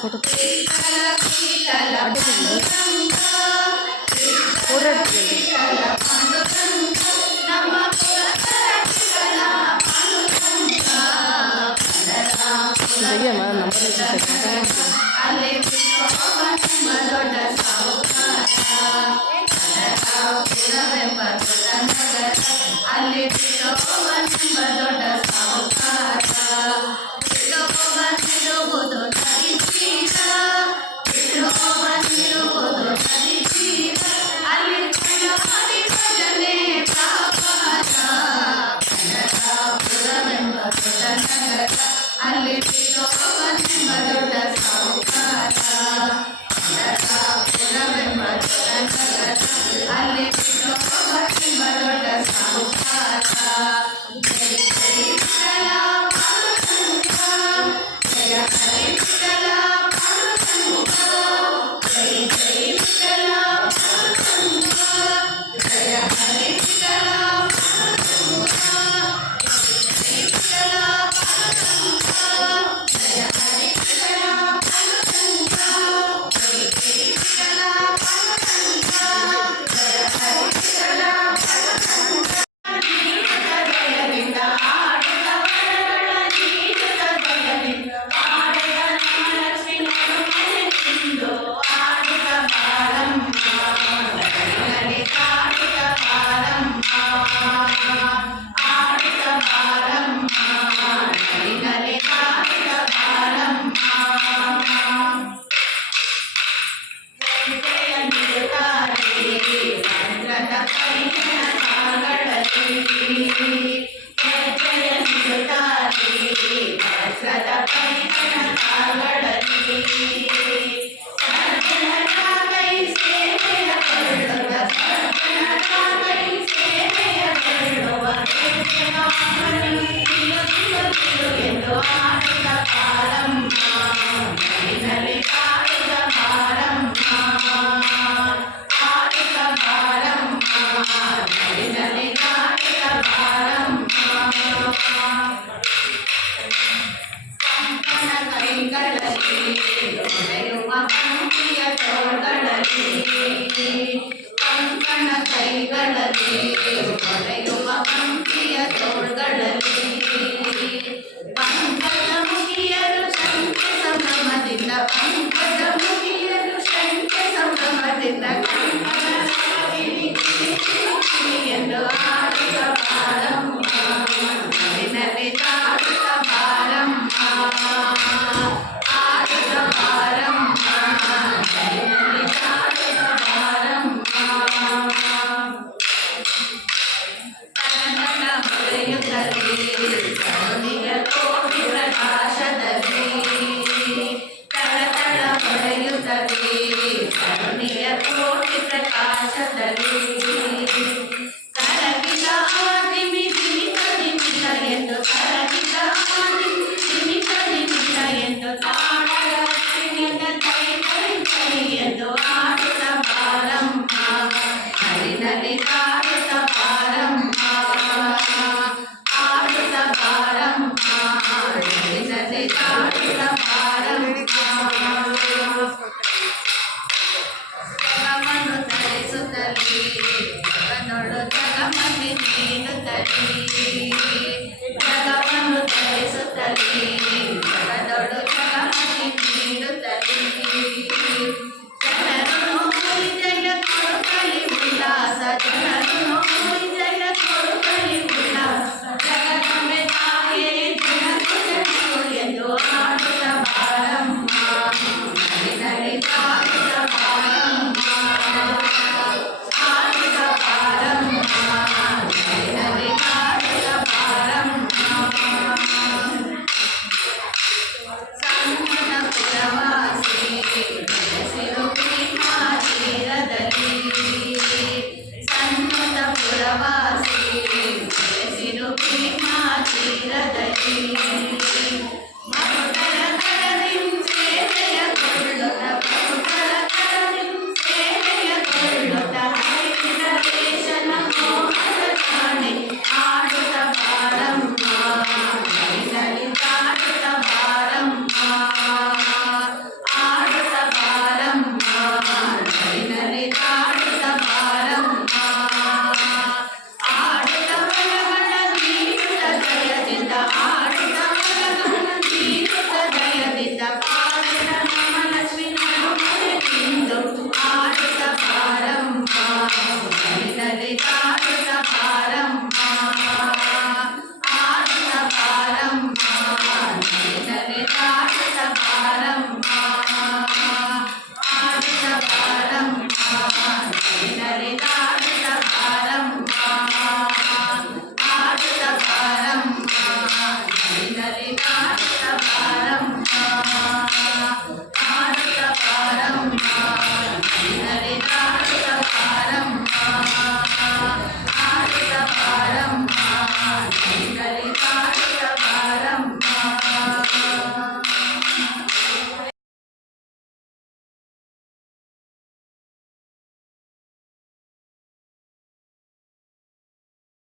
photo ಓಡಾಡ್ತೀವಿ ಕಂಕಣ ಕೈಗಳಲ್ಲಿ ಹೊಳೆಯುವ ಕಂಪಿಯ ತೋಳ್ಗಳಲ್ಲಿ ಪಂಕಜ ಮುಖಿಯರು ಶಂಕೆ ಸಂಭ್ರಮದಿಂದ ಪಂಕಜ ಮುಖಿಯರು ಶಂಕೆ ಸಂಭ್ರಮದಿಂದ ಎಂದು ಆಡುತ್ತ ಬಾರಮ್ಮ ಮನೆಯಲ್ಲಿ ಆಡುತ್ತ ಬಾರಮ್ಮ ಆಡುತ್ತ ಬಾರಮ್ಮ ಮನೆಯಲ್ಲಿ ಆಡುತ್ತ ಬಾರಮ್ಮ ಕನ್ನಡ ಹೊಳೆಯುತ್ತಲೇ ಕರುಣಿಯ ಕೋಟಿ ಪ್ರಕಾಶದಲ್ಲಿ ತಳತಳ ಹೊಳೆಯುತ್ತಲೇ ಕರುಣಿಯ ಕೋಟಿ ಪ್ರಕಾಶದಲ್ಲಿ ಕರಗಿದ ದಿಮಿತ ದಿಮಿತ ಎಂದು ಕರಗಿದ ದಿಮಿತ ದಿಮಿತ ಎಂದು ತಾಳದ ಕೈ ಕೈ ಕೈ ಎಂದು ಆಡುತ್ತ ಬಾರಮ್ಮ ಹರಿನಲ್ಲಿ ಆಡುತ್ತ ಬಾರಮ್ಮ ಆಡುತ್ತ ಬಾರಮ್ಮ ಹರಿನಲ್ಲಿ ಆಡುತ್ತ ಬಾರಮ್ಮ ಜಗವನ್ನು ತರಿಸುತ್ತಲೇ ಜಗನೊಳು ಜಗಮಲ್ಲಿ ನೀಡುತ್ತಲೇ ಜಗವನ್ನು ತರಿಸುತ್ತಲೇ ಜಗದೊಳು ಜಗಮಲ್ಲಿ ನೀಡುತ್ತಲೇ ಜನರು ನೋಡಿ ಜಯ ಕೊಡುತ್ತಲೇ ಉಲ್ಲಾಸ ಜನರು ನೋಡಿ ಜಯ ಕೊಡುತ್ತಲೇ ಉಲ್ಲಾಸ ಜಗದೊಮ್ಮೆ ತಾಯೇ ಜನರು ಜನರು ಎಂದು ಆಡುತ್ತ ಬಾರಮ್ಮ ಹರಿನಲ್ಲಿ ಆಡುತ್ತ ಬಾರಮ್ಮ ಆಡುತ್ತ ಬಾರಮ್ಮ ಹರಿನಲ್ಲಿ ಆಡುತ್ತ ಬಾರಮ್ಮ ಸಂಗನ ಪುರವಾಸಿ ಬೆಳೆಸಿರು ಭೀಮಾ ತೀರದಲ್ಲಿ ಸನ್ನದ ಪುರವಾಸಿ ಬೆಳೆಸಿರು ಭೀಮಾ ತೀರದಲ್ಲಿ